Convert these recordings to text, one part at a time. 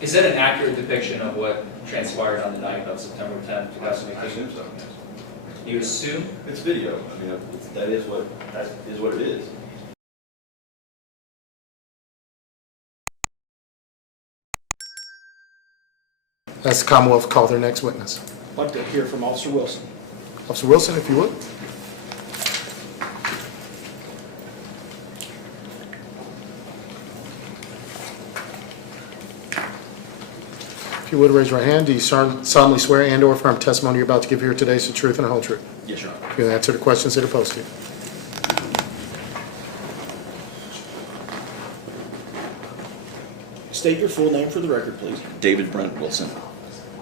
Is that an accurate depiction of what transpired on the night of September 10th, 2018? I assume so, yes. You assume? It's video. I mean, that is what it is. That's the Commonwealth call their next witness. I'd like to hear from Officer Wilson. Officer Wilson, if you would. If you would, raise your right hand. Do you solemnly swear and/or affirm testimony you're about to give here today is the truth and the whole truth? Yes, Your Honor. You'll answer the questions that are posed to you. State your full name for the record, please. David Brent Wilson.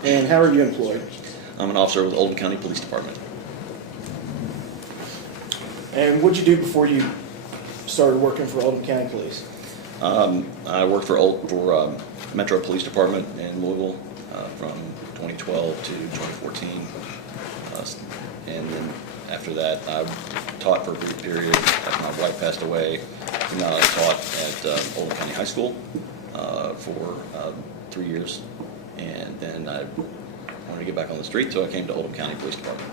And how are you employed? I'm an officer with the Oldham County Police Department. And what did you do before you started working for Oldham County Police? I worked for Metro Police Department in Louisville from 2012 to 2014. And then after that, I taught for a brief period after my wife passed away. And I taught at Oldham County High School for 3 years. And then I wanted to get back on the street, so I came to Oldham County Police Department.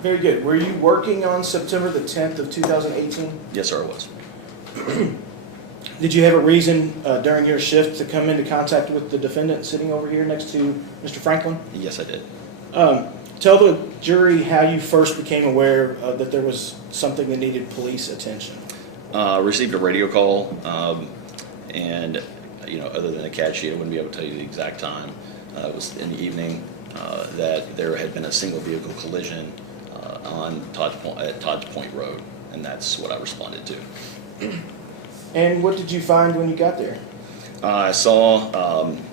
Very good. Were you working on September the 10th of 2018? Yes, sir, I was. Did you have a reason during your shift to come into contact with the defendant sitting over here next to Mr. Franklin? Yes, I did. Tell the jury how you first became aware that there was something that needed police attention. Received a radio call, and other than a CAD sheet, I wouldn't be able to tell you the exact time. It was in the evening that there had been a single vehicle collision at Todd's Point Road, and that's what I responded to. And what did you find when you got there? I saw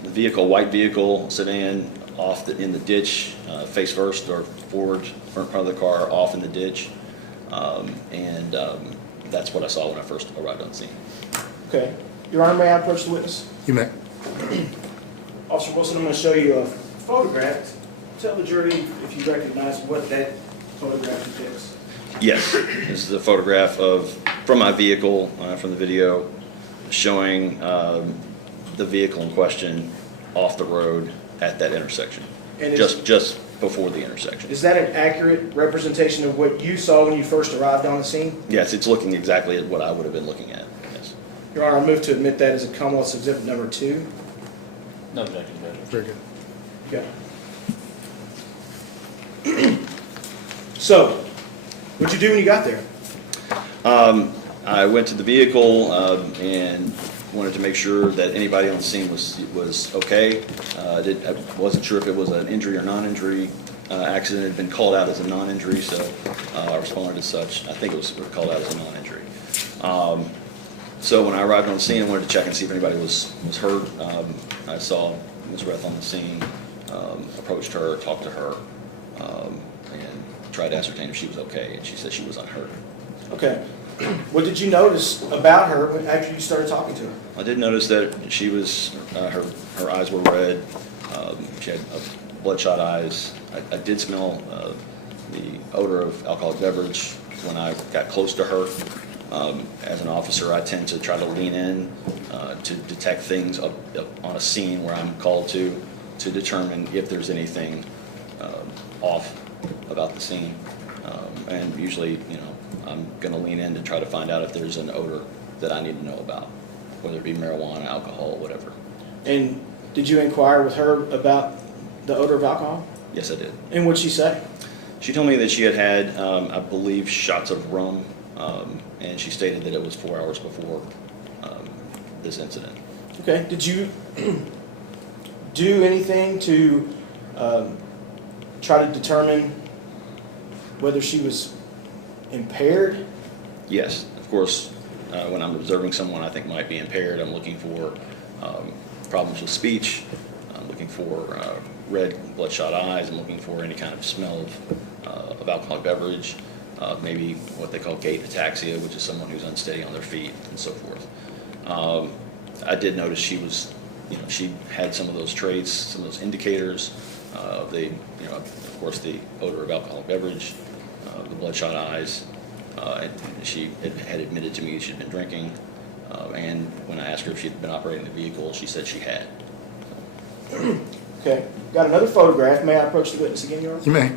the white vehicle sedan in the ditch, face first or forward, front part of the car off in the ditch, and that's what I saw when I first arrived on scene. Okay. Your Honor, may I approach the witness? You may. Officer Wilson, I'm going to show you a photograph. Tell the jury if you recognize what that photograph depicts. Yes, this is a photograph from my vehicle from the video, showing the vehicle in question off the road at that intersection, And just before the intersection. Is that an accurate representation of what you saw when you first arrived on the scene? Yes, it's looking exactly at what I would have been looking at. Yes. Your Honor, I move to admit that as a Commonwealth's Exhibit Number 2. No objection, Judge. Very good. Okay. So, what'd you do when you got there? I went to the vehicle and wanted to make sure that anybody on the scene was okay. I wasn't sure if it was an injury or non-injury accident. It had been called out as a non-injury, so I responded as such. I think it was called out as a non-injury. So when I arrived on the scene, I wanted to check and see if anybody was hurt. I saw Ms. Reth on the scene, approached her, talked to her, and tried to ascertain if she was okay, and she said she was unhurt. Okay. What did you notice about her after you started talking to her? I did notice that she was, her eyes were red. She had bloodshot eyes. I did smell the odor of alcoholic beverage when I got close to her. As an officer, I tend to try to lean in to detect things up on a scene where I'm called to determine if there's anything off about the scene. And usually, I'm going to lean in to try to find out if there's an odor that I need to know about, whether it be marijuana, alcohol, whatever. And did you inquire with her about the odor of alcohol? Yes, I did. And what'd she say? She told me that she had I believe, shots of rum, and she stated that it was 4 hours before this incident. Okay. Did you do anything to try to determine whether she was impaired? Yes, of course. When I'm observing someone I think might be impaired, I'm looking for problems with speech. I'm looking for red, bloodshot eyes. I'm looking for any kind of smell of alcoholic beverage, maybe what they call gait ataxia, which is someone who's unsteady on their feet, and so forth. I did notice she was, she had some of those traits, some of those indicators. Of course, the odor of alcoholic beverage, the bloodshot eyes. And she had admitted to me she'd been drinking. And when I asked her if she'd been operating the vehicle, she said she had. Okay, got another photograph. May I approach the witness again, Your Honor? You may.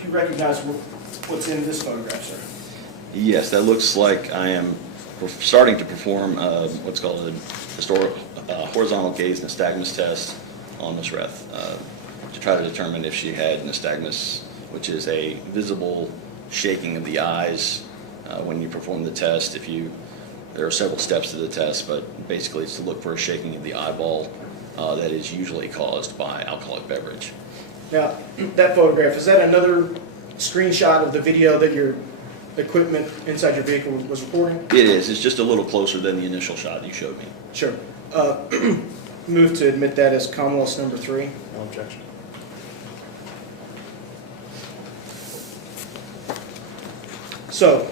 Do you recognize what's in this photograph, sir? Yes, that looks like I am starting to perform what's called a horizontal gaze nystagmus test on Ms. Reth to try to determine if she had nystagmus, which is a visible shaking of the eyes when you perform the test. There are several steps to the test, but basically it's to look for a shaking of the eyeball that is usually caused by alcoholic beverage. Now, that photograph, is that another screenshot of the video that your equipment inside your vehicle was recording? It is. It's just a little closer than the initial shot you showed me. Sure. Move to admit that as Commonwealth's number 3. No objection. So,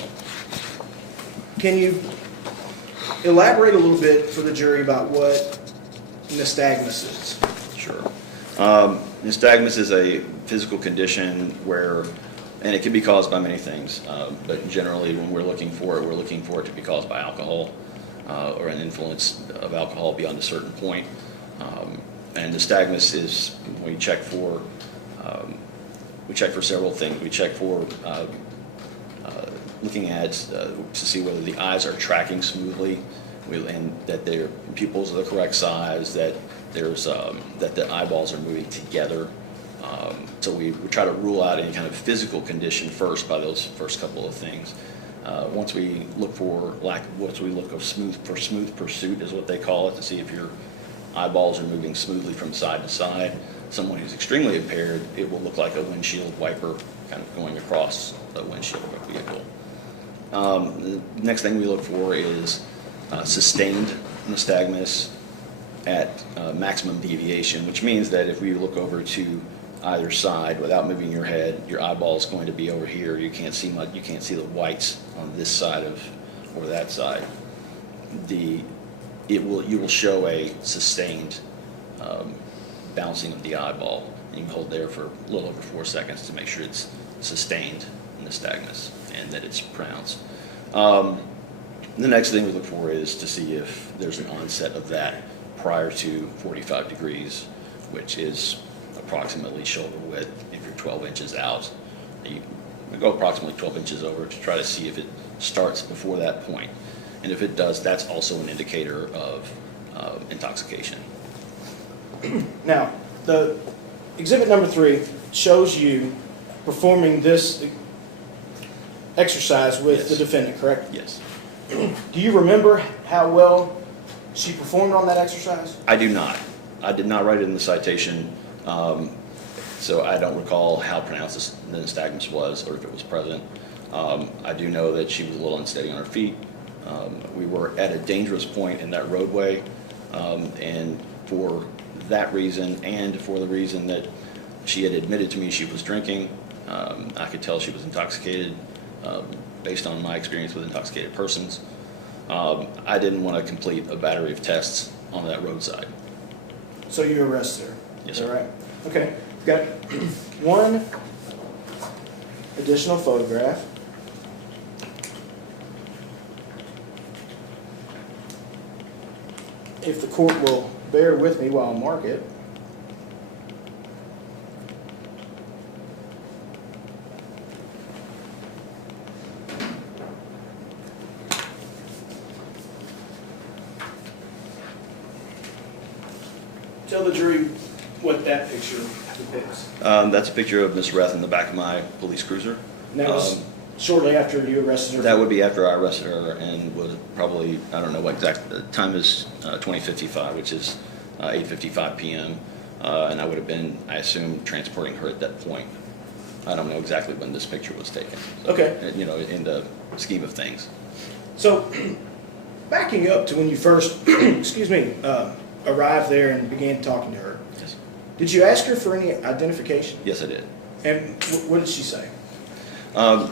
can you elaborate a little bit for the jury about what nystagmus is? Sure. Nystagmus is a physical condition where, and it can be caused by many things, but generally when we're looking for it to be caused by alcohol or an influence of alcohol beyond a certain point. And nystagmus is, we check for several things. We check for looking at to see whether the eyes are tracking smoothly, and that their pupils are the correct size, that the eyeballs are moving together. So we try to rule out any kind of physical condition first by those first couple of things. Once we look for smooth pursuit is what they call it, to see if your eyeballs are moving smoothly from side to side. Someone who's extremely impaired, it will look like a windshield wiper kind of going across the windshield of a vehicle. The next thing we look for is sustained nystagmus at maximum deviation, which means that if we look over to either side without moving your head, your eyeball is going to be over here. You can't see much. You can't see the whites on this side or that side. You will show a sustained bouncing of the eyeball. And you can hold there for a little over 4 seconds to make sure it's sustained nystagmus and that it's pronounced. The next thing we look for is to see if there's an onset of that prior to 45 degrees, which is approximately shoulder width. If you're 12 inches out, you go approximately 12 inches over to try to see if it starts before that point. And if it does, that's also an indicator of intoxication. Now, the exhibit number 3 shows you performing this exercise with the defendant, correct? Yes. Do you remember how well she performed on that exercise? I do not. I did not write it in the citation, so I don't recall how pronounced the nystagmus was or if it was present. I do know that she was a little unsteady on her feet. We were at a dangerous point in that roadway, and for that reason and for the reason that she had admitted to me she was drinking, I could tell she was intoxicated based on my experience with intoxicated persons. I didn't want to complete a battery of tests on that roadside. So you arrested her? Yes, Is that sir. right? Okay. We've got one additional photograph. If the court will bear with me while I mark it. Tell the jury what that picture depicts. That's a picture of Ms. Reth in the back of my police cruiser. And that was shortly after you arrested her? That would be after I arrested her, and was probably, I don't know what exact, the time is 20:55, which is 8:55 p.m. And I would have been, I assume, transporting her at that point. I don't know exactly when this picture was taken. So, Okay. you know, in the scheme of things. So, backing up to when you first, excuse me, arrived there and began talking to her, Yes, did you ask her for any identification? yes I did. And what did she say?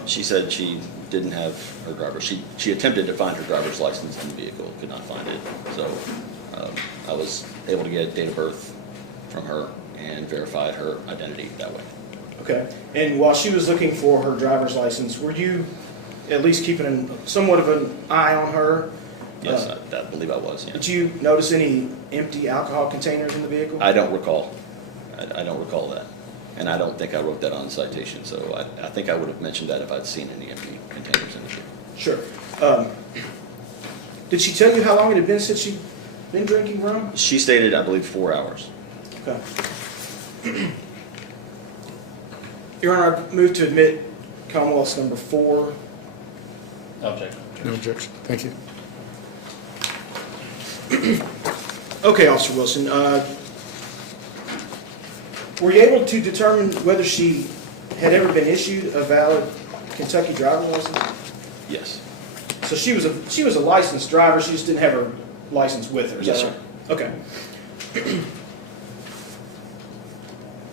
She said she didn't have her driver's. She attempted to find her driver's license in the vehicle, could not find it. So I was able to get date of birth from her and verified her identity that way. Okay. And while she was looking for her driver's license, were you at least keeping somewhat of an eye on her Yes, I believe I was, yeah. Did you notice any empty alcohol containers in the vehicle? I don't recall. I don't recall that. And I don't think I wrote that on the citation, so I think I would have mentioned that if I'd seen any empty containers in the vehicle. Sure. Did she tell you how long it had been since she'd been drinking rum? She stated, I believe, 4 hours. Okay. Your Honor, I move to admit Commonwealth's number 4. No objection. No objection. Thank you. Okay, Officer Wilson, were you able to determine whether she had ever been issued a valid Kentucky driving license? Yes. So she was a licensed driver, she just didn't have her license with her, is that Yes, right? sir. Okay.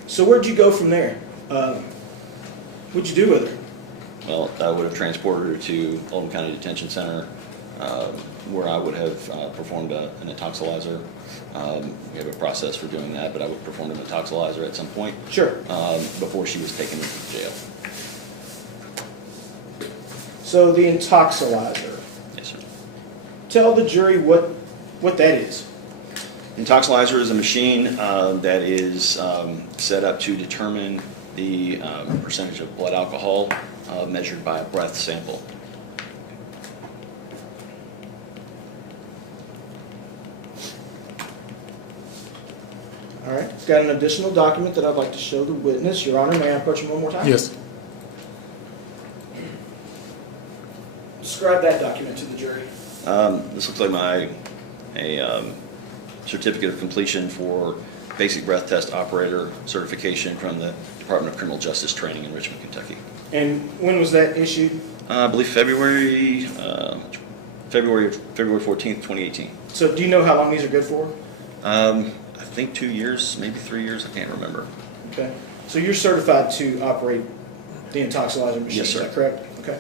So where'd you go from there? What'd you do with her? Well, I would have transported her to Oldham County Detention Center, where I would have performed an intoxilizer. We have a process for doing that, but I would perform an intoxilizer at some point Sure. before she was taken into jail. So the intoxilizer. Yes, sir. Tell the jury what that is. Intoxilizer is a machine that is set up to determine the percentage of blood alcohol measured by a breath sample. All right. It's got an additional document that I'd like to show the witness. Your Honor, may I approach him one more time? Yes. Describe that document to the jury. This looks like a certificate of completion for basic breath test operator certification from the Department of Criminal Justice Training in Richmond, Kentucky. And when was that issued? I believe February 14th, 2018. So do you know how long these are good for? I think 2 years, maybe 3 years, I can't remember. Okay. So you're certified to operate the intoxilizer machine, Yes, sir. is that correct? Okay.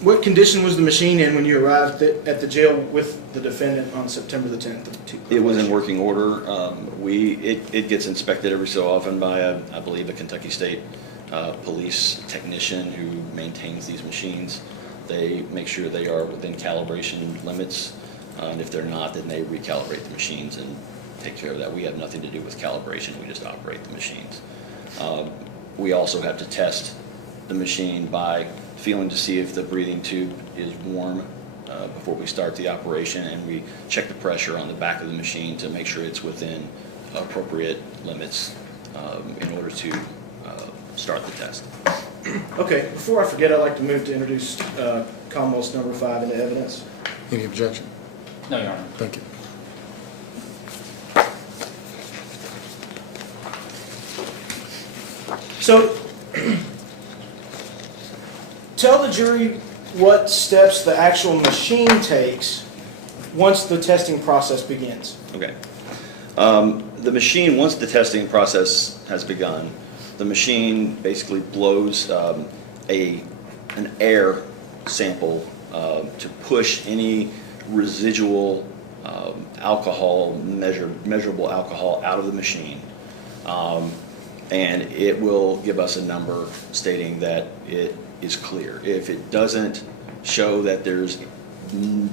What condition was the machine in when you arrived at the jail with the defendant on September the 10th? It was in working order. It gets inspected every so often by, I believe, a Kentucky State police technician who maintains these machines. They make sure they are within calibration limits, and if they're not, then they recalibrate the machines and take care of that. We have nothing to do with calibration, we just operate the machines. We also have to test the machine by feeling to see if the breathing tube is warm before we start the operation, and we check the pressure on the back of the machine to make sure it's within appropriate limits in order to start the test. Okay. Before I forget, I'd like to move to introduce Commonwealth's number 5 into evidence. Any objection? No, Your Honor. Thank you. So, tell the jury what steps the actual machine takes once the testing process begins. Okay. The machine, once the testing process has begun, the machine basically blows an air sample to push any residual alcohol, measurable alcohol out of the machine. And it will give us a number stating that it is clear. If it doesn't show that there's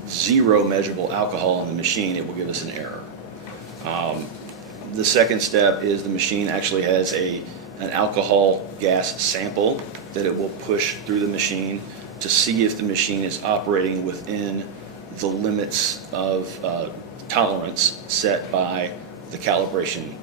0 measurable alcohol in the machine, it will give us an error. The second step is the machine actually has an alcohol gas sample that it will push through the machine to see if the machine is operating within the limits of tolerance set by the calibration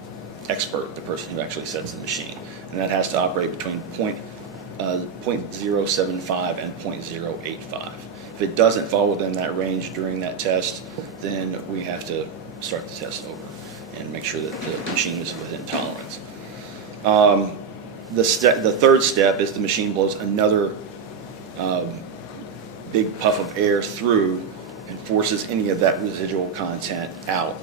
expert, the person who actually sets the machine. And that has to operate between 0.075 and 0.085. If it doesn't fall within that range during that test, then we have to start the test over and make sure that the machine is within tolerance. The third step is the machine blows another big puff of air through and forces any of that residual content out.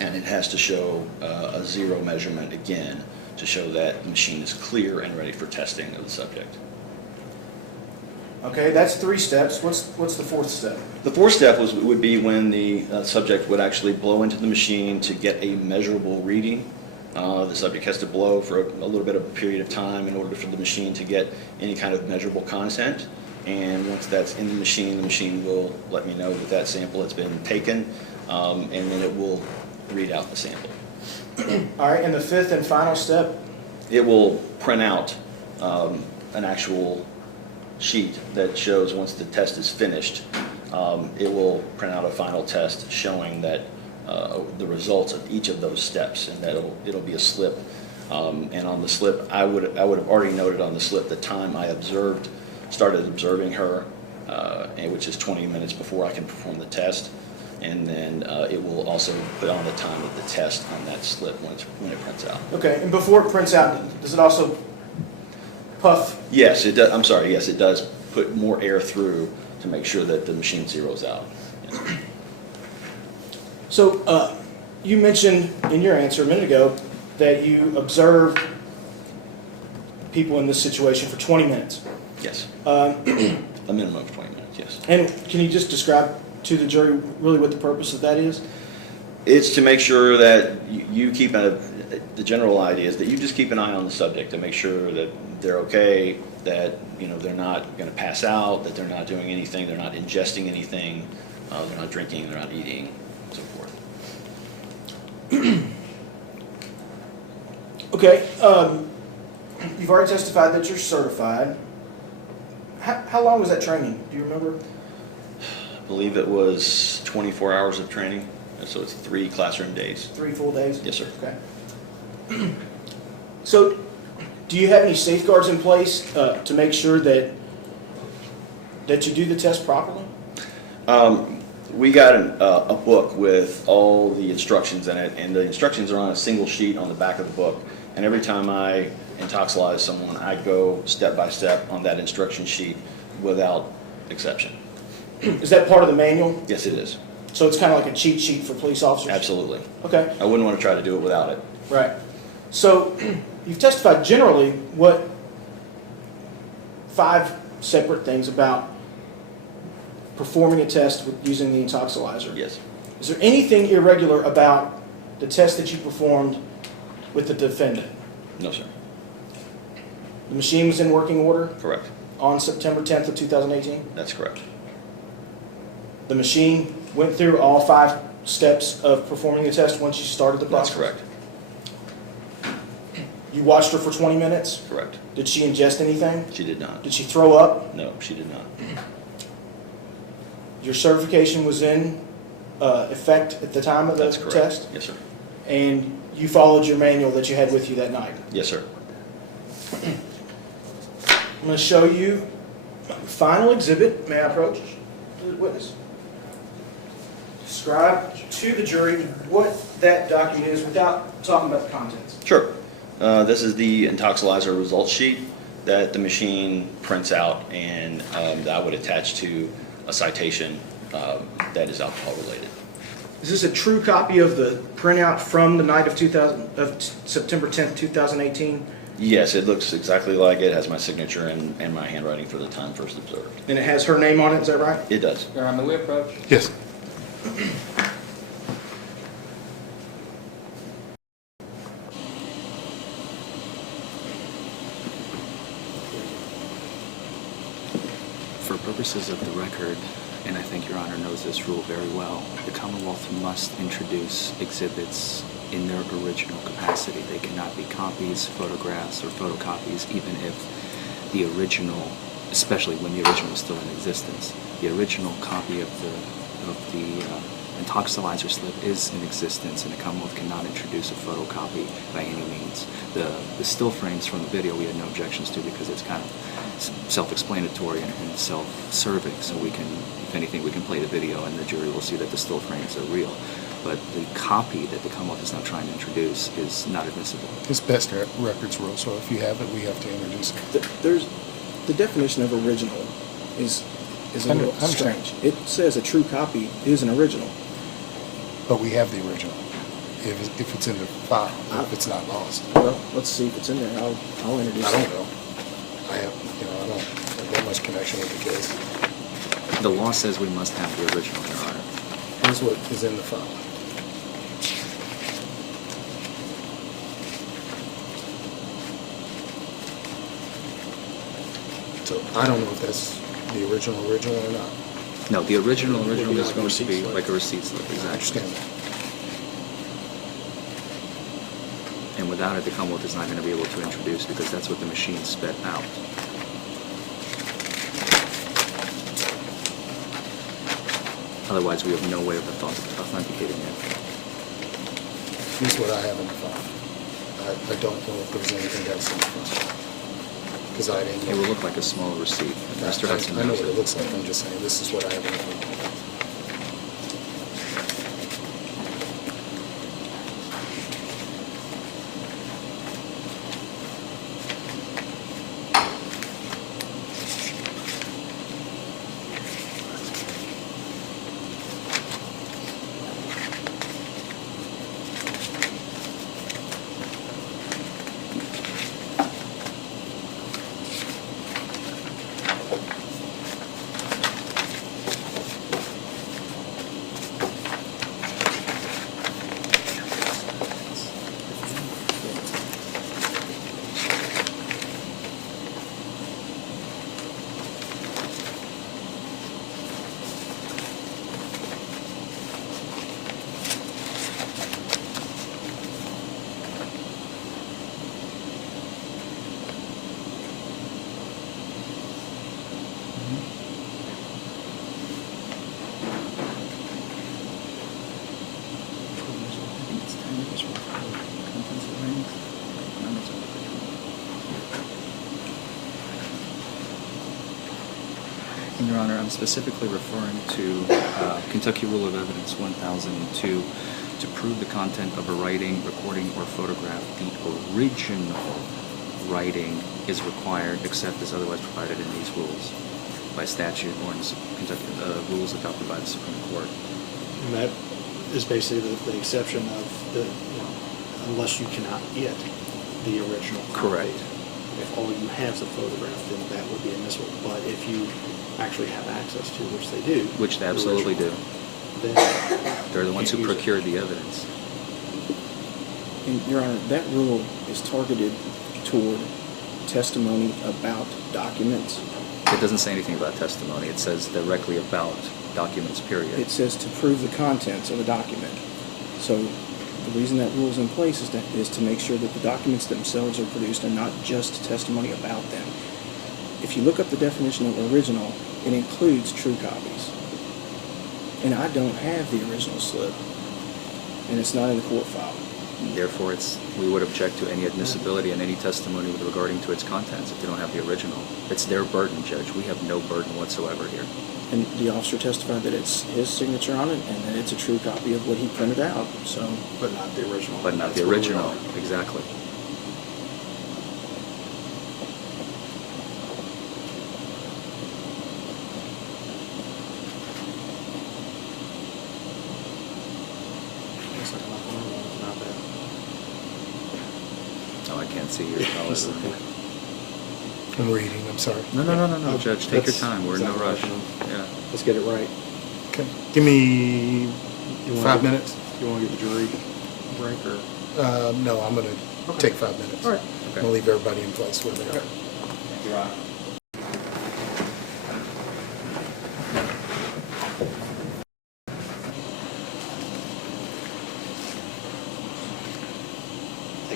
And it has to show a 0 measurement again to show that the machine is clear and ready for testing of the subject. Okay, that's 3 steps. What's the 4th step? The 4th step would be when the subject would actually blow into the machine to get a measurable reading. The subject has to blow for a little bit of a period of time in order for the machine to get any kind of measurable content. and once that's in the machine will let me know that that sample has been taken, and then it will read out the sample. All right, and the fifth and final step, It will print out an actual sheet that shows once the test is finished, it will print out a final test showing that the results of each of those steps, and that it'll be a slip. And on the slip, I would have already noted on the slip the time I started observing her, which is 20 minutes before I can perform the test. And then it will also put on the time of the test on that slip when it prints out. okay, and before it prints out, does it also puff? Yes, it does. I'm sorry. Yes, it does put more air through to make sure that the machine zeroes out. Yes. So you mentioned in your answer a minute ago that you observed people in this situation for 20 minutes. Yes. A minimum of 20 minutes. Yes. And can you just describe to the jury really what the purpose of that is? It's to make sure that you keep the general idea is that you just keep an eye on the subject to make sure that they're okay, that they're not going to pass out, that they're not doing anything, they're not ingesting anything, they're not drinking, they're not eating, and so forth. Okay, you've already testified that you're certified. How long was that training? Do you remember? I believe it was 24 hours of training, so it's 3 classroom days. 3 full days? Yes, sir. Okay. So, do you have any safeguards in place to make sure that you do the test properly? We got a book with all the instructions in it, and the instructions are on a single sheet on the back of the book. And every time I intoxilize someone, I go step by step on that instruction sheet without exception. Is that part of the manual? Yes, it is. So it's kind of like a cheat sheet for police officers? Absolutely. Okay, I wouldn't want to try to do it without it. right. So you've testified generally what 5 separate things about performing a test with using the intoxilizer. Yes. Is there anything irregular about the test that you performed with the defendant? No, sir. The machine was in working order Correct. on September 10th of 2018? That's correct. The machine went through all 5 steps of performing the test once you started the process? That's correct. You watched her for 20 minutes? Correct. Did she ingest anything? She did not. Did she throw up? No, she did not. Your certification was in effect at the time of the That's correct. test? Yes, sir. And you followed your manual that you had with you that night? Yes, sir. I'm going to show you the final exhibit. May I approach the witness? Describe to the jury what that document is without talking about the contents. Sure. This is the intoxilizer results sheet that the machine prints out, and that I would attach to a citation that is alcohol related. Is this a true copy of the printout from the night of September 10th, 2018? Yes, it looks exactly like it. Has my signature and my handwriting for the time first observed. And it has her name on it, is that right? It does. Your Honor, may we approach? Yes. For purposes of the record, and I think Your Honor knows this rule very well, the Commonwealth must introduce exhibits in their original capacity. They cannot be copies, photographs, or photocopies, even if the original, especially when the original is still in existence, the original copy of the intoxilizer slip is in existence, and the Commonwealth cannot introduce a photocopy by any means. The still frames from the video we had no objections to because it's kind of self-explanatory and self-serving, so we can, if anything, we can play the video and the jury will see that the still frames are real. But the copy that the Commonwealth is now trying to introduce is not admissible. It's best records rule, so if you have it, we have to introduce it. There's the definition of original is a I little understand. strange. It says a true copy is an original. But we have the original, if it's in the file, if it's not lost. Well, let's see if it's in there. I'll introduce I it. don't know. I don't have that much connection with the case. The law says we must have the original, Your Honor. Here's what is in the file. So I don't know if that's the original or not? No, the original Would be is like a going to receipt be slip. like a receipt slip, I exactly. understand that. And without it, the Commonwealth is not going to be able to introduce because that's what the machine spit out. Otherwise, we have no way of authenticating it. Here's what I have in the file. I don't know if there's anything else in the file. Because I didn't. It will look like a small receipt. Mr. Hudson I know knows what it it. looks like, I'm just saying, this is what I have in the file. And Your Honor, I'm specifically referring to Kentucky Rule of Evidence 1002 to prove the content of a writing, recording, or photograph. The original writing is required except as otherwise provided in these rules by statute or in Kentucky rules adopted by the Supreme Court. And that is basically the exception of the, unless you cannot get the original copy. Correct. If all you have is a photograph, then that would be admissible. But if you actually have access to, which they do. Which they the absolutely original, do. then They're the ones who can't use it. procured the evidence. And Your Honor, that rule is targeted toward testimony about documents. It doesn't say anything about testimony. It says directly about documents, period. It says to prove the contents of a document. So the reason that rule is in place is to make sure that the documents themselves are produced and not just testimony about them. If you look up the definition of original, it includes true copies. And I don't have the original slip, and it's not in the court file. Therefore, we would object to any admissibility and any testimony with regarding to its contents if they don't have the original. It's their burden, Judge. We have no burden whatsoever here. And the officer testified that it's his signature on it and that it's a true copy of what he printed out. So, but not the original. But not That's the where we original. are. Exactly. Looks like I'm not the only one about that. Oh, I can't see yours. I'll listen. I'm reading, I'm sorry. No, Judge. Take your That's time. We're in no rush. exactly what Yeah. Let's get it right. Okay, give me You wanna 5 get- minutes. You want to get the jury break or? No, I'm gonna Okay. take 5 minutes. All right. I'm gonna leave everybody in place where they are. Thank you, Ron.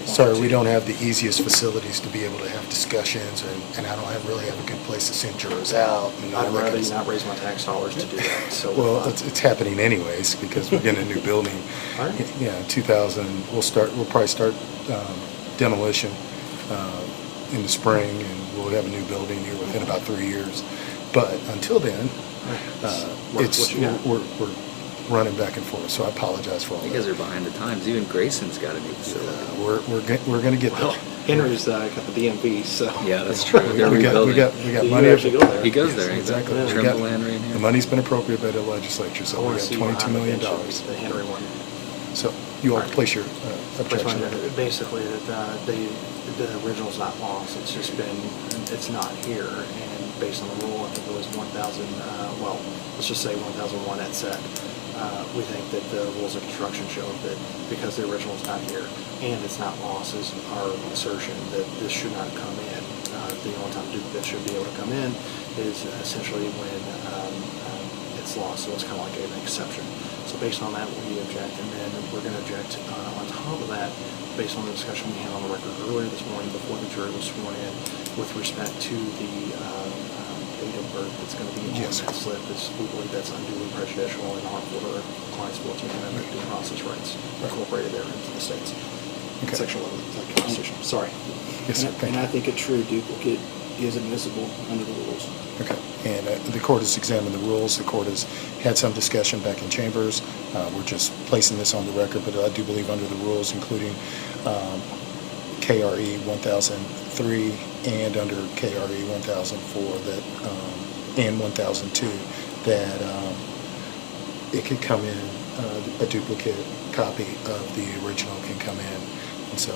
Sorry, we don't have the easiest facilities to be able to have discussions, and I don't really have a good place to send jurors out. And all I'd that rather kind of you stuff. not raise my tax dollars to do that, so. Well, it's happening anyways, because we're getting a new building. All right. Yeah, 2000, we'll probably start demolition in the spring, and we'll have a new building here within about 3 years. But until then, What you got? we're running back and forth, so I apologize for all You that. guys are behind the times. Even Grayson's got a new facility. We're gonna get there. Well, Henry's got the DMV, so. Yeah, that's true. We They're got You money. actually go there. He goes there. Yes, exactly. Yeah. We Trimble got- Henry in here. The money's been appropriated by the legislature, I so we want to got see $22 million. The Henry one. So you all All right. place your Which objection. one, basically, that the original's not lost, it's just been, it's not here, and based on the rule, I think it was 1,000, well, let's just say 1,001 at set. We think that the rules of construction show that because the original's not here, and it's not lost, is our assertion that this should not come in. The only time this should be able to come in is essentially when it's lost, so it's kind of like an exception. So based on that, we object, and then we're going to object on top of that, based on the discussion we had on the record earlier this morning before the jury was sworn in, with respect to the date of birth that's going to be on Yes. that slip, is we believe that's unduly prejudicial and harmful to our client's 14th Amendment due process rights incorporated there into the state's Okay. Section 11 of the Constitution. Sorry. Yes, sir. Thank And you. I think a true duplicate is admissible under the rules. Okay, and the court has examined the rules, the court has had some discussion back in chambers. We're just placing this on the record, but I do believe under the rules, including KRE 1003 and under KRE 1004 that, and 1002, that it could come in, a duplicate copy of the original can come in. And so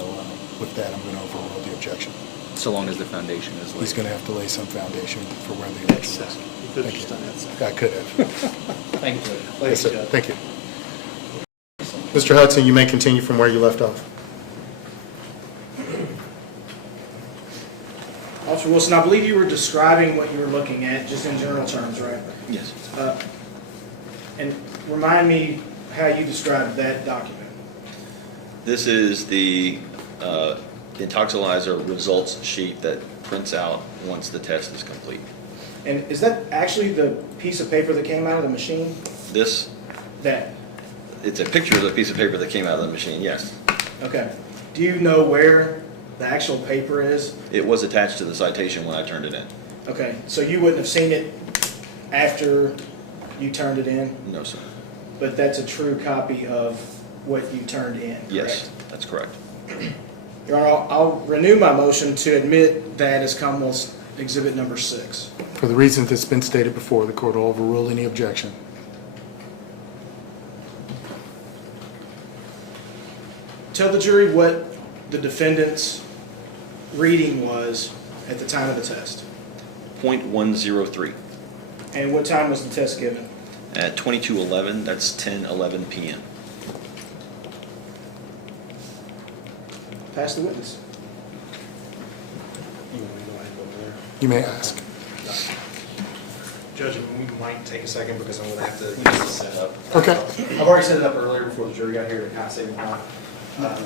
with that, I'm going to overrule the objection. So long as the foundation is laid. He's going to have to lay some foundation for where the original is. You could have just done that second. I could have. Thank you. Yes, sir. Thank you. Mr. Hudson, you may continue from where you left off. Officer Wilson, I believe you were describing what you were looking at, just in general terms, right? Yes. And remind me how you described that document. This is the intoxilizer results sheet that prints out once the test is complete. And is that actually the piece of paper that came out of the machine? This, That, it's a picture of the piece of paper that came out of the machine, yes. okay. Do you know where the actual paper is? It was attached to the citation when I turned it in. Okay, so you wouldn't have seen it after you turned it in, No, sir. but that's a true copy of what you turned in, correct? Yes, that's correct. Your Honor, I'll renew my motion to admit that as Commonwealth's Exhibit Number 6. For the reasons that's been stated before, the court will overrule any objection. Tell the jury what the defendant's reading was at the time of the test. .103. And what time was the test given? At 22:11, that's 10:11 p.m. Pass the witness. You may ask. Judge, we might take a second because I'm gonna have to. We need to set up. Okay. I've already set it up earlier before the jury got here to kind of save me time. But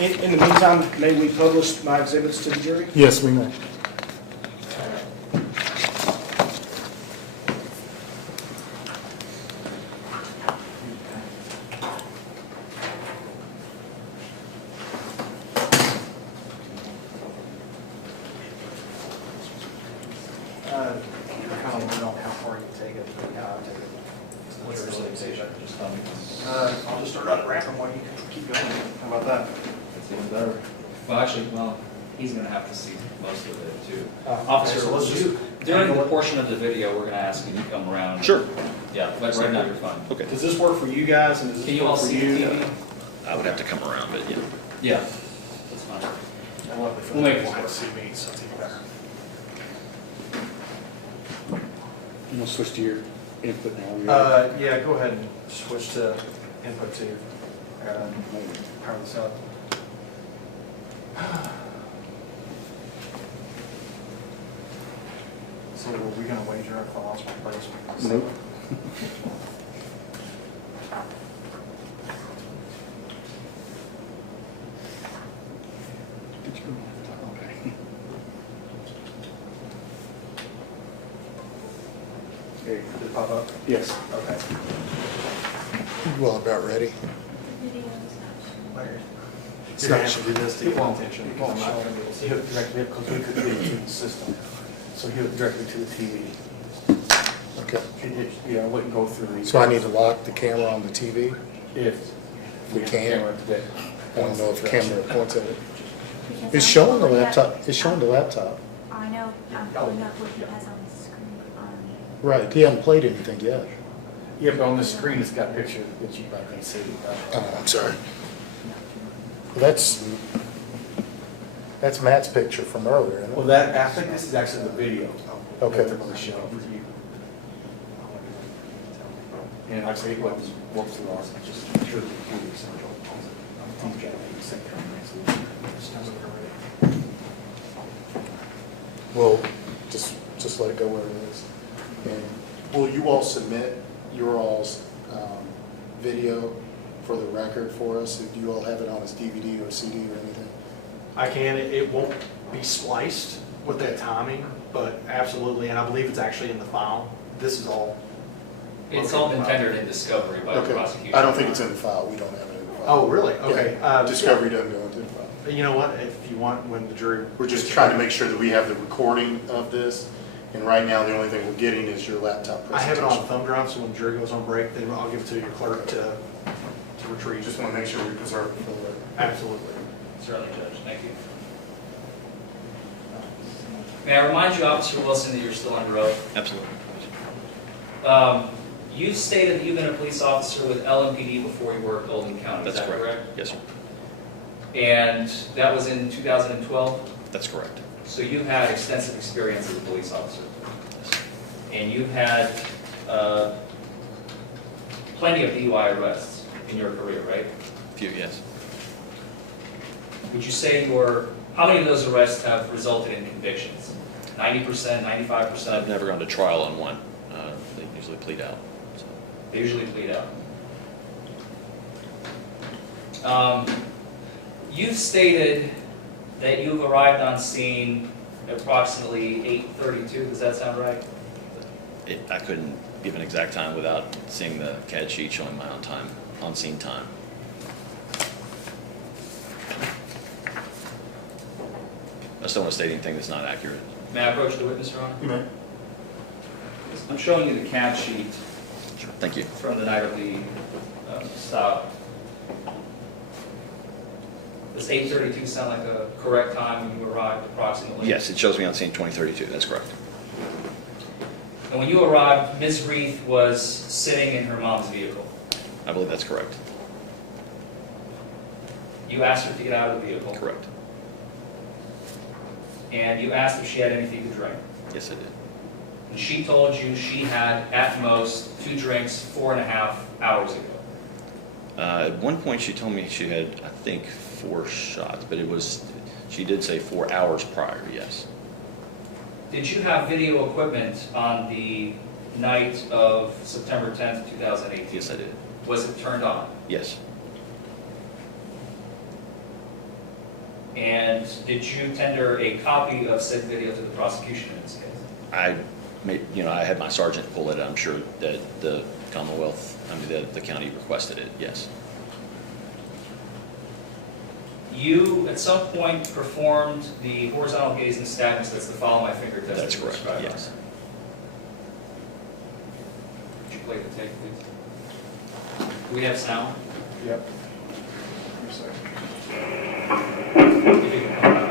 In the meantime, may we publish my exhibits to the jury? Yes, we may. I kind of don't know how far you take it, but yeah, I'll take it. What's the realization? Just tell me. I'll just start unwrapping while you keep going. How about that? That's even better. Well, actually, he's gonna have to see most of it too. Officer, Officer, let's just. during the portion of the video, we're gonna ask you to come around. Sure. Yeah, but right now you're fine. Okay. Does this work for you guys and does Can this you all work for see the you? TV? I would have to come around, but yeah. Yeah, that's fine. We'll make it work. work. See me, so it's even better. And we'll switch to your input now. Yeah, go ahead and switch to input two. Power this up. So are we gonna wager our thoughts for place? Nope. Okay. Did it pop up? Yes. Okay. Well, about ready. Larry. It's You're gonna not- have to do this to get my attention, because I'm not gonna be able to see it directly, because we could get to the system. So he hooked directly to the TV. Okay. Yeah, I wouldn't go through the. So I need to lock the camera on the TV? If We have can. camera that I don't know if the camera points at it. Because It's I'm showing the pulling laptop, up- it's showing the laptop. I know, I'm pulling up what he has on the screen. Right, he hasn't played anything yet. Yeah, but on the screen, it's got pictures that you probably can see. Oh, I'm sorry. That's Matt's picture from earlier, isn't it? Well, that, I think this is actually the video. Okay. That they're gonna show for you. And actually, it was, what was the last, just sure the computer is central. I'm thinking at the same time. Well, just just let it go where it is. And will you all submit your all's video for the record for us? Do you all have it on as DVD or CD or anything? I can, it won't be spliced with that timing, but absolutely, and I believe it's actually in the file. This is all. It's all been tendered in discovery by the Okay. prosecution. I don't think it's in the file. We don't have it in the file. Oh, really? Okay. Yeah. Discovery doesn't go into the file. You know what, if you want, when the jury. We're just trying to make sure that we have the recording of this, and right now, the only thing we're getting is your laptop I have presentation. it on a thumb drive, so when the jury goes on break, then I'll give it to your clerk to retrieve. Just want to make sure we preserve it for the record. Absolutely. Certainly, Judge, thank you. May I remind you, Officer Wilson, that you're still under oath? Absolutely. You stated that you've been a police officer with LMPD before you worked Golden County, is That's that correct? Yes, sir. And that was in 2012? That's correct. So you've had extensive experience as a police officer. And you've had plenty of DUI arrests in your career, right? Few, yes. Would you say how many of those arrests have resulted in convictions? 90%, 95%? I've never gone to trial on one. They usually plead out. So. They usually plead out. You've stated that you've arrived on scene approximately 8:32. Does that sound right? I couldn't give an exact time without seeing the CAD sheet showing my on-scene time. I just don't want to state anything that's not accurate. May I approach the witness, Your Honor? You may. I'm showing you the CAD sheet Sure. Thank you. from the night of the stop. Does 8:32 sound like a correct time when you arrived approximately? Yes, it shows me on scene 2032. That's correct. And when you arrived, Ms. Reith was sitting in her mom's vehicle. I believe that's correct. You asked her to get out of the vehicle. Correct. And you asked if she had anything to drink. Yes, I did. And she told you she had, at most, 2 drinks 4.5 hours ago. At one point, she told me she had, I think, 4 shots, but she did say 4 hours prior, yes. Did you have video equipment on the night of September 10th, 2018? Yes, I did. Was it turned on? Yes. And did you tender a copy of said video to the prosecution in this case? I had my sergeant pull it. I'm sure that the Commonwealth, the county requested it, yes. You, at some point, performed the horizontal gazing status, that's the follow my finger test. That's that you correct, described. yes. Could you play the tape, please? Do we have sound? Yep. If you can come out.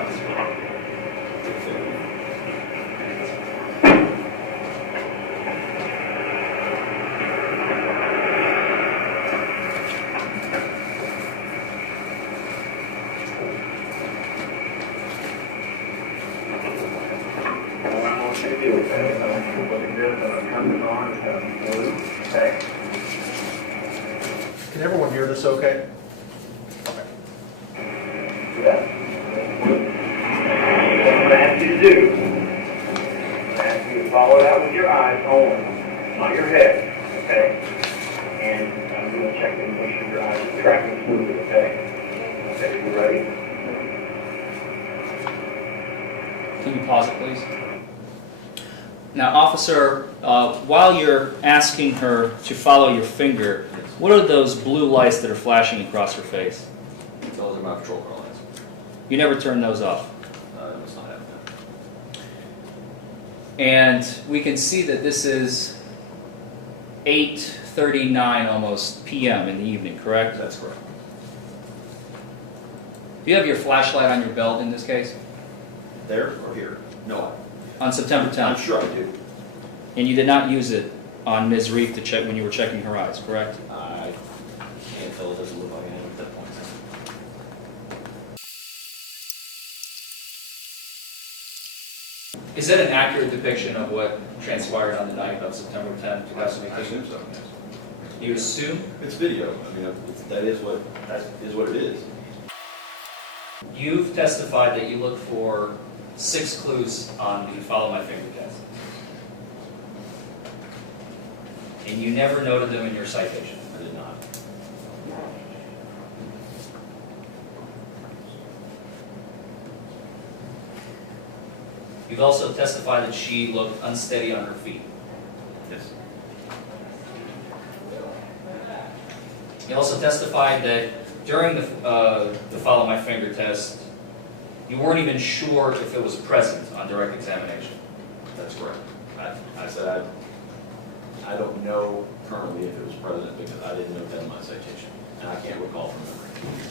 Can everyone hear this okay? What I ask you to do, I ask you to follow it out with your eyes only, not your head, okay? And I'm going to check and make sure your eyes are tracking smoothly, okay? Okay, you ready? Can you pause it, please? Now, officer, while you're asking her to follow your finger, what are those blue lights that are flashing across her face? Those are my patrol car lights. You never turn those off. That must not happen. And we can see that this is 8:39 almost p.m. in the evening, correct? That's correct. Do you have your flashlight on your belt in this case? There or here? No. On September 10th? I'm sure I do. And you did not use it on Ms. Reif to check when you were checking her eyes, correct? I can't tell. It doesn't look like I am at that point. Is that an accurate depiction of what transpired on the night of September 10th, 2018? I assume so, yes. You assume? It's video. I mean, that is what it is. You've testified that you looked for 6 clues on the follow my finger test. And you never noted them in your citation? I did not. You've also testified that she looked unsteady on her feet. Yes. You also testified that during the follow my finger test, you weren't even sure if it was present on direct examination. That's correct. I said I don't know currently if it was present because I didn't note that in my citation, and I can't recall from memory.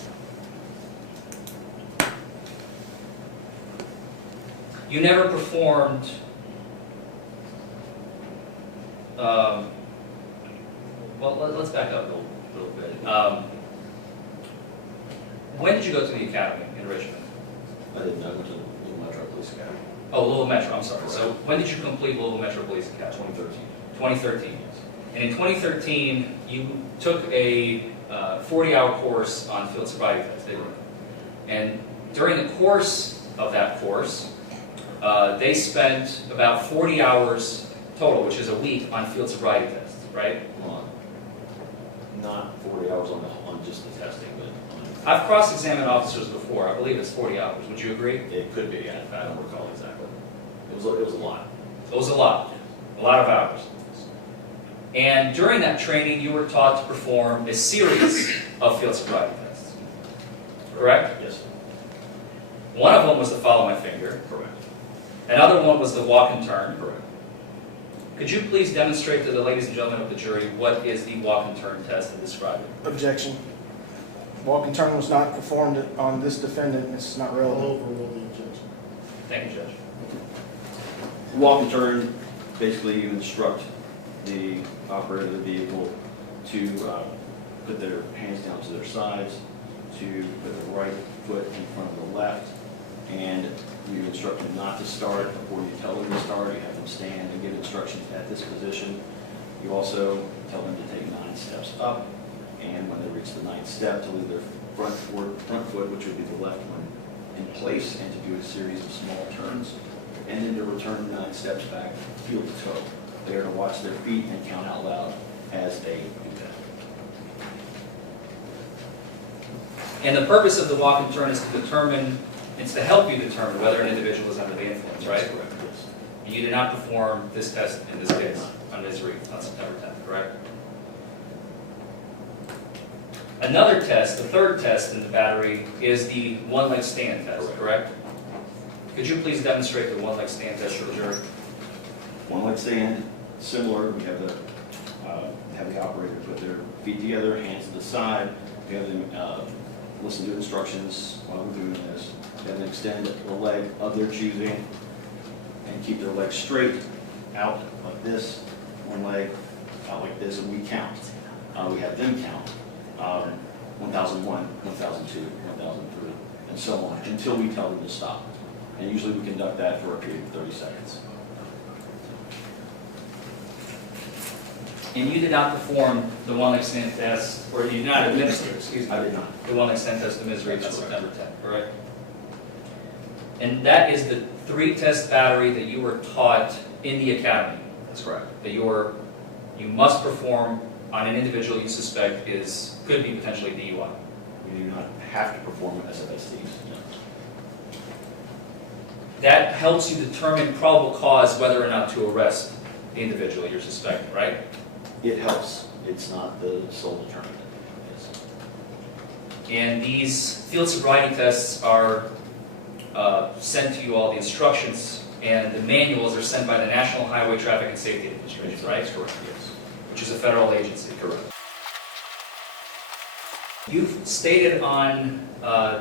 You never performed well, let's back up a little bit. When did you go to the academy in Richmond? I didn't know. I went to the Metro Police Academy. Oh, Louisville Metro, I'm sorry. So when did you complete Louisville Metro Police Academy? 2013. 2013. And in 2013, you took a 40-hour course on field sobriety test, didn't you? And during the course of that course, they spent about 40 hours total, which is a week, on field sobriety tests, right? Well, not 40 hours on just the testing, but I've cross-examined officers before. I believe it's 40 hours. Would you agree? it could be. I don't recall exactly. It was a lot. It was a lot of hours. And during that training, you were taught to perform a series of field sobriety tests, correct? Yes. One of them was the follow my finger. Correct. Another one was the walk and turn. Correct. Could you please demonstrate to the ladies and gentlemen of the jury what is the walk and turn test and describe it? Objection. Walk and turn was not performed on this defendant. It's not relevant. Thank you, Judge. Walk and turn, basically you instruct the operator of the vehicle to put their hands down to their sides, to put the right foot in front of the left, and you instruct them not to start before you tell them to start. You have them stand and give instructions at this position. You also tell them to take 9 steps up, and when they reach the 9th step, to leave their front foot, which would be the left one, in place, and to do a series of small turns, and then to return 9 steps back, heel to toe. They are to watch their feet and count out loud as they do that. And the purpose of the walk and turn is to determine, it's to help you determine whether an individual is under the influence, right? That's correct, yes. And you did not perform this test in this case on Ms. Reed on September 10th, correct? Another test, the third test in the battery, is the one-leg stand test, correct? Could you please demonstrate the one-leg stand test for the jury? One-leg stand, similar. We have the operator put their feet together, hands to the side. We have them listen to instructions while we're doing this. We have them extend the leg of their choosing and keep their leg straight out like this, one leg out like this, and we count. We have them count 1001, 1002, 1003, and so on, until we tell them to stop. And usually we conduct that for a period of 30 seconds. And you did not perform the one-leg stand test, or you did not administer, excuse me. I did not. The one-leg stand test to Ms. Reed on That's September 10th, correct? And that is the 3-test battery that you were taught in the academy, That's correct. that you must perform on an individual you suspect could be potentially DUI. We do not have to perform SFSTs. No. That helps you determine probable cause whether or not to arrest the individual you're suspecting, right? It helps. It's not the sole determinant. Yes. And these field sobriety tests are sent to you, all the instructions and the manuals are sent by the National Highway Traffic and Safety Administration, right? That's correct, yes. Which is a federal agency. Correct. You've stated on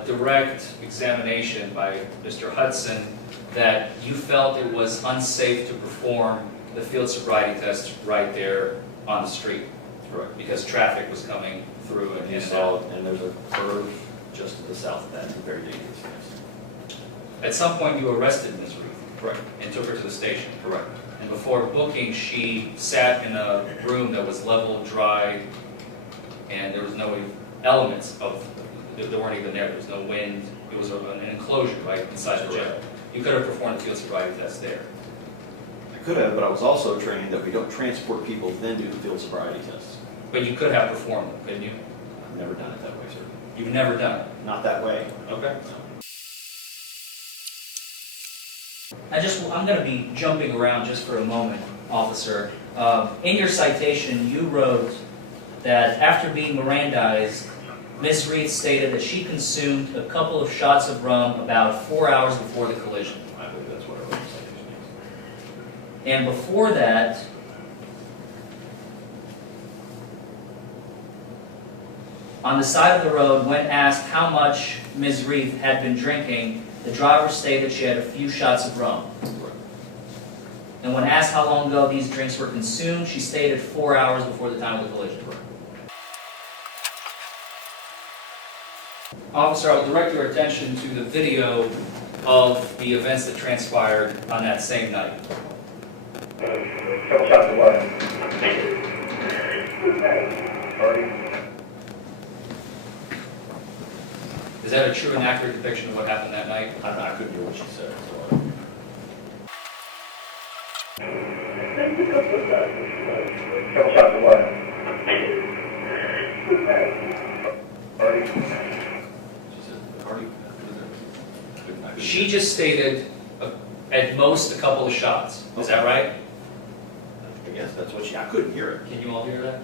direct examination by Mr. Hudson that you felt it was unsafe to perform the field sobriety test right there on the street. Correct. Because traffic was coming through And you and saw out. it, and there's a curve just to the south of that. It's very dangerous. Yes. At some point, you arrested Ms. Reed Correct. and took her to the station. Correct. And before booking, she sat in a room that was level, dry, and there was no elements of, there weren't even there. There was no wind. It was an enclosure right inside the jail. Correct. You could have performed the field sobriety test there. I could have, but I was also trained that we don't transport people, then do the field sobriety tests. But you could have performed them, couldn't you? I've never done it that way, sir. You've never done it. Not that way. Okay. I'm going to be jumping around just for a moment, officer. In your citation, you wrote that after being Mirandized, Ms. Reed stated that she consumed a couple of shots of rum about 4 hours before the collision. I believe that's what I wrote in the citation. And before that, on the side of the road, when asked how much Ms. Reed had been drinking, the driver stated she had a few shots of rum. Correct. And when asked how long ago these drinks were consumed, she stated 4 hours before the time of the collision. Officer, I would direct your attention to the video of the events that transpired on that same night. Couple shots of what? Sorry. Is that a true and accurate depiction of what happened that night? I couldn't hear what she said, so. Couple shots of what? Sorry. She said, "Party?" She just stated at most a couple of shots. Is that right? I guess that's what I couldn't hear it. Can you all hear that?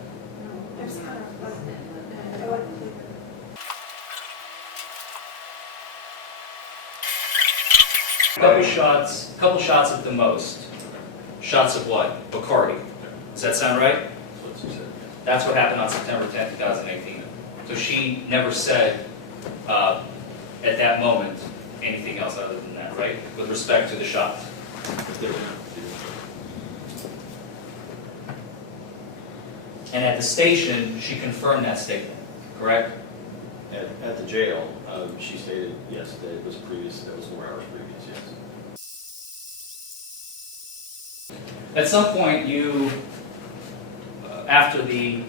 Couple shots at the most. Shots of what? Bacardi. Does that sound right? That's what she said. That's what happened on September 10th, 2018. So she never said at that moment anything else other than that, right? With respect to the shots. And at the station, she confirmed that statement, correct? At the jail, she stated, yes, that it was 4 hours previous, yes. At some point, you, after you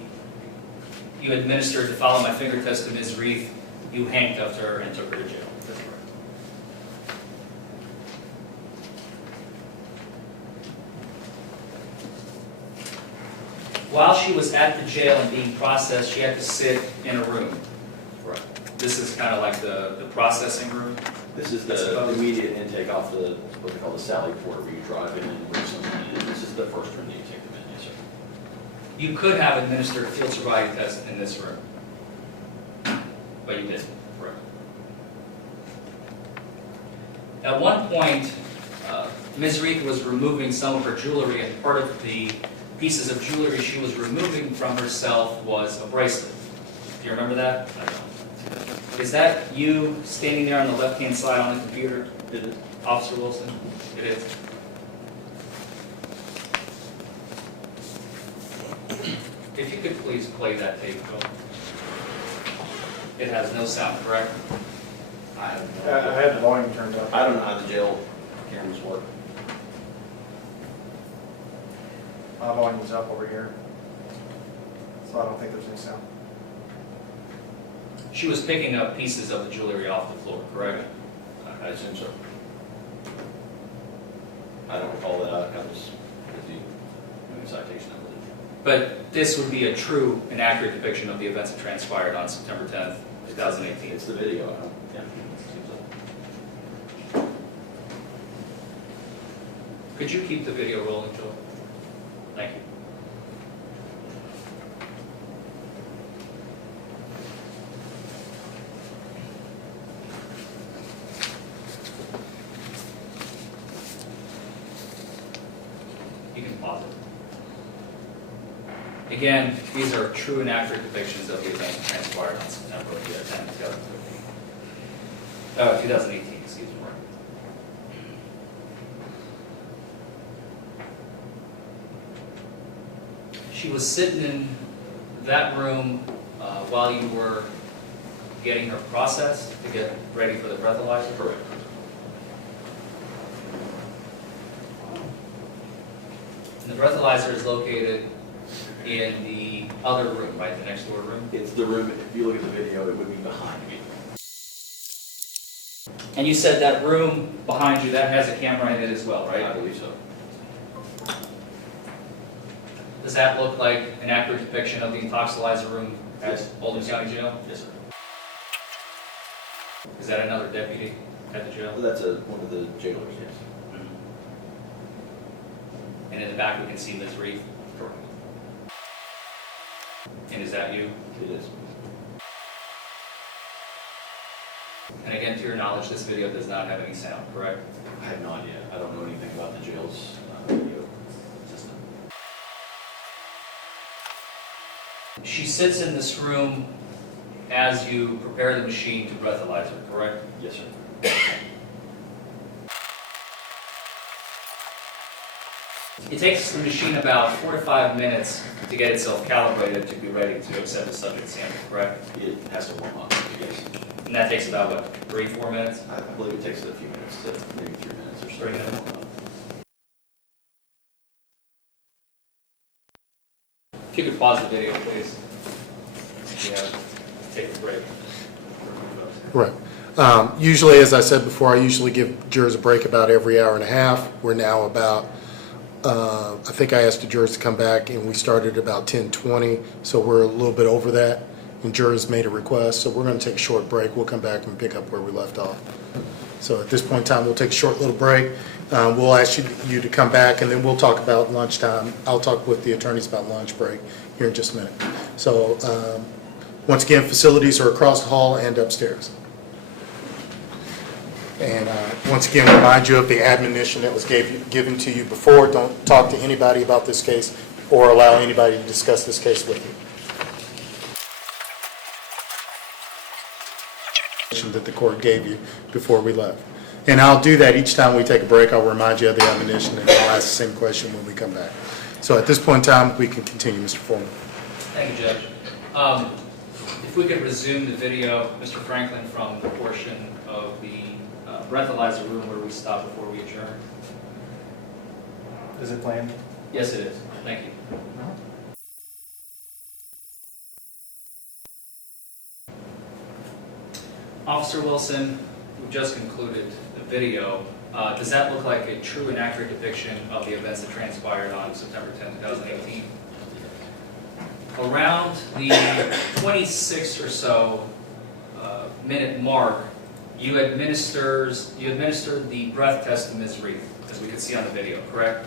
administered the follow my finger test to Ms. Reith, you handcuffed her and took her to jail. That's correct. While she was at the jail and being processed, she had to sit in a room. Right. This is kind of like the processing room. This is I the suppose. immediate intake off the, what they call the Sally Port, where you drive in and bring someone in. This is the first room that you take them in, yes, sir. You could have administered a field sobriety test in this room, but you didn't. Correct. At one point, Ms. Reith was removing some of her jewelry, and part of the pieces of jewelry she was removing from herself was a bracelet. Do you remember that? I don't. Is that you standing there on the left-hand side on the computer, It is. Officer Wilson? It is. If you could please play that tape, Phil. It has no sound, correct? I had the volume turned up. I don't know how the jail cameras work. My volume's up over here, so I don't think there's any sound. She was picking up pieces of the jewelry off the floor, correct? I assume so. I don't recall that. I was busy doing citation, I believe. But this would be a true and accurate depiction of the events that transpired on September 10th, 2018. It's the video. Yeah. Seems so. Could you keep the video rolling, Joel? Thank you. You can pause it. Again, these are true and accurate depictions of the events that transpired on September 10th, 2018, excuse me. She was sitting in that room while you were getting her processed to get ready for the breathalyzer? Correct. And the breathalyzer is located in the other room, right, the next door room? It's the room, if you look at the video, it would be behind me. And you said that room behind you, that has a camera in it as well, I right? believe so. Does that look like an accurate depiction of the intoxilizer room at Yes. Oldham County Jail? Yes, sir. Is that another deputy at the jail? Well, that's one of the jailers, yes. And in the back we can see Ms. Reeve? Correct. And is that you? It is. And again, to your knowledge, this video does not have any sound, correct? I have no idea. I don't know anything about the jail's video system. She sits in this room as you prepare the machine to breathalyze her, correct? Yes, sir. It takes the machine about 4 to 5 minutes to get itself calibrated to be ready to accept the subject's sample, correct? It has to warm up, yes. And that takes about, what, 3, 4 minutes? I believe it takes a few minutes, maybe 3 minutes or so. 3 minutes. If you could pause the video, please. Yeah, take a break. Right. Usually, as I said before, I usually give jurors a break about every hour and a half. We're now about, I think I asked the jurors to come back, and we started about 10:20, so we're a little bit over that, and jurors made a request, so we're going to take a short break. We'll come back and pick up where we left off. So at this point in time, we'll take a short little break. We'll ask you to come back, and then we'll talk about lunchtime. I'll talk with the attorneys about lunch break here in just a minute. So once again, facilities are across the hall and upstairs. And once again, remind you of the admonition that was given to you before. Don't talk to anybody about this case or allow anybody to discuss this case with you. That the court gave you before we left. And I'll do that each time we take a break. I'll remind you of the admonition, and I'll ask the same question when we come back. So at this point in time, we can continue, Mr. Forman. Thank you, Judge. If we could resume the video, Mr. Franklin, from the portion of the breathalyzer room where we stopped before we adjourned. Is it planned? Yes, it is. Thank you. Officer Wilson, we've just concluded the video. Does that look like a true and accurate depiction of the events that transpired on September 10, 2018? Around the 26 or so minute mark, you administered the breath test to Ms. Reeve, as we could see on the video, correct?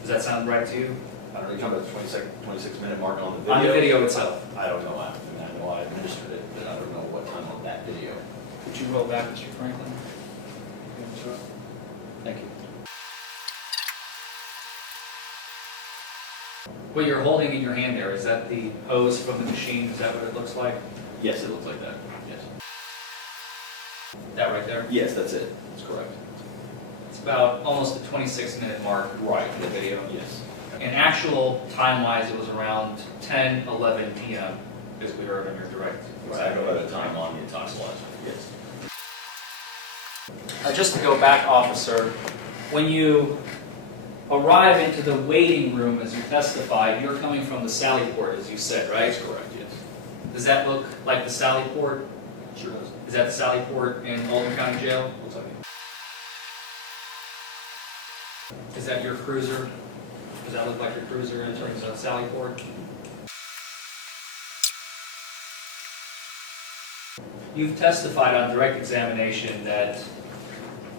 Does that sound right to you? I don't know, you're talking about the 26-minute mark on the video? On the video itself. I don't know. I know I administered it, but I don't know what time on that video. Would you roll back, Mr. Franklin? Thank you. What you're holding in your hand there, is that the hose from the machine? Is that what it looks like? Yes, it looks like that, yes. That right there? Yes, that's it. That's correct. It's about almost the 26-minute mark Right. in the video. Yes. And actual time-wise, it was around 10:11 p.m. as we heard on your direct. Right, I go by the time on the intoxilizer, yes. Just to go back, officer, when you arrive into the waiting room as you testified, you're coming from the Sally Port, as you said, right? That's correct, yes. Does that look like the Sally Port? Sure does. Is that the Sally Port in Oldham County Jail? Looks like it. Is that your cruiser? Does that look like your cruiser in terms of Sally Port? You've testified on direct examination that,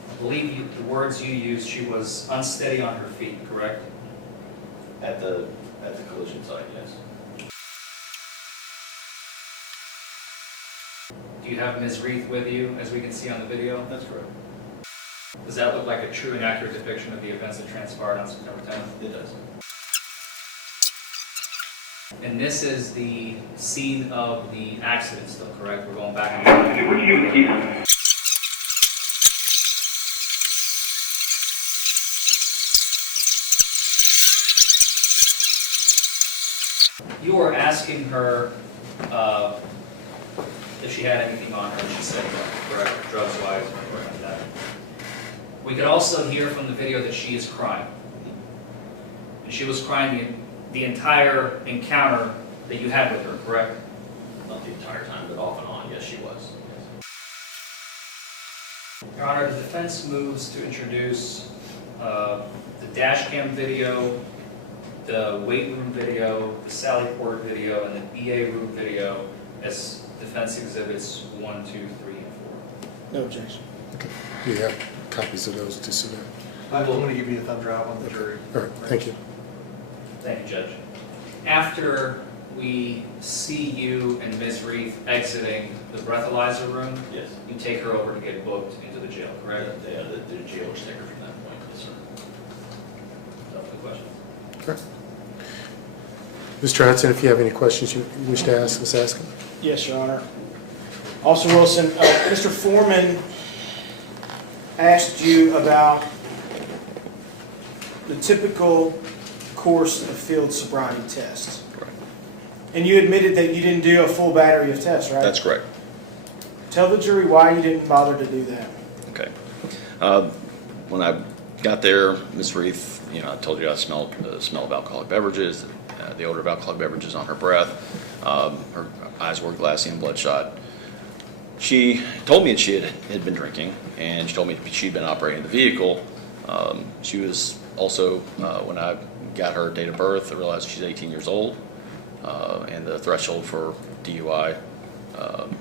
I believe the words you used, she was unsteady on her feet, correct? At the collision site, yes. Do you have Ms. Reith with you, as we can see on the video? That's correct. Does that look like a true and accurate depiction of the events that transpired on September 10th? It does. And this is the scene of the accident still, correct? We're going back in time. You were asking her if she had anything on her, and she said no, correct? Drugs-wise, or anything like that. We could also hear from the video that she is crying. And she was crying the entire encounter that you had with her, correct? Not the entire time, but off and on, yes, she was. Yes. Your Honor, the defense moves to introduce the dash cam video the weight room video, the Sally Port video, and the BA room video as defense exhibits 1, 2, 3, and 4. No objection. Okay. Do you have copies of those to submit? I'm going to give you a thumb drive on the jury. All right, thank you. Thank you, Judge. After we see you and Ms. Reeve exiting the breathalyzer room, Yes. you take her over to get booked into the jail, correct? Yeah, the jailer's take her from that point, yes, sir. So, good question. Correct. Mr. Hudson, if you have any questions you wish to ask, let's ask them. Yes, Your Honor. Officer Wilson, Mr. Foreman asked you about the typical course of field sobriety tests. Correct. And you admitted that you didn't do a full battery of tests, right? That's correct. Tell the jury why you didn't bother to do that. Okay. When I got there, Ms. Reith, I told you I smelled the smell of alcoholic beverages, the odor of alcoholic beverages on her breath. Her eyes were glassy and bloodshot. She told me that she had been drinking, and she told me she'd been operating the vehicle. She was also, when I got her date of birth, I realized she's 18 years old, and the threshold for DUI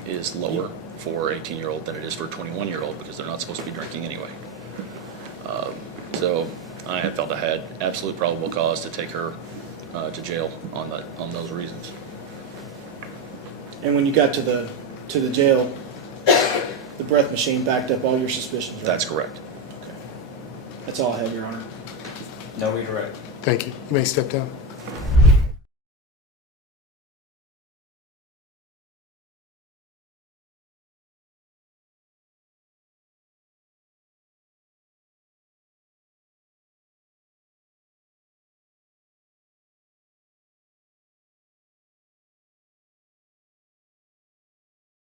is lower for an 18-year-old than it is for a 21-year-old because they're not supposed to be drinking anyway. So I had felt I had absolute probable cause to take her to jail on those reasons. And when you got to the jail, the breath machine backed up all your suspicions, right? That's correct. Okay. That's all I have, Your Honor. No redirect. Thank you. You may step down.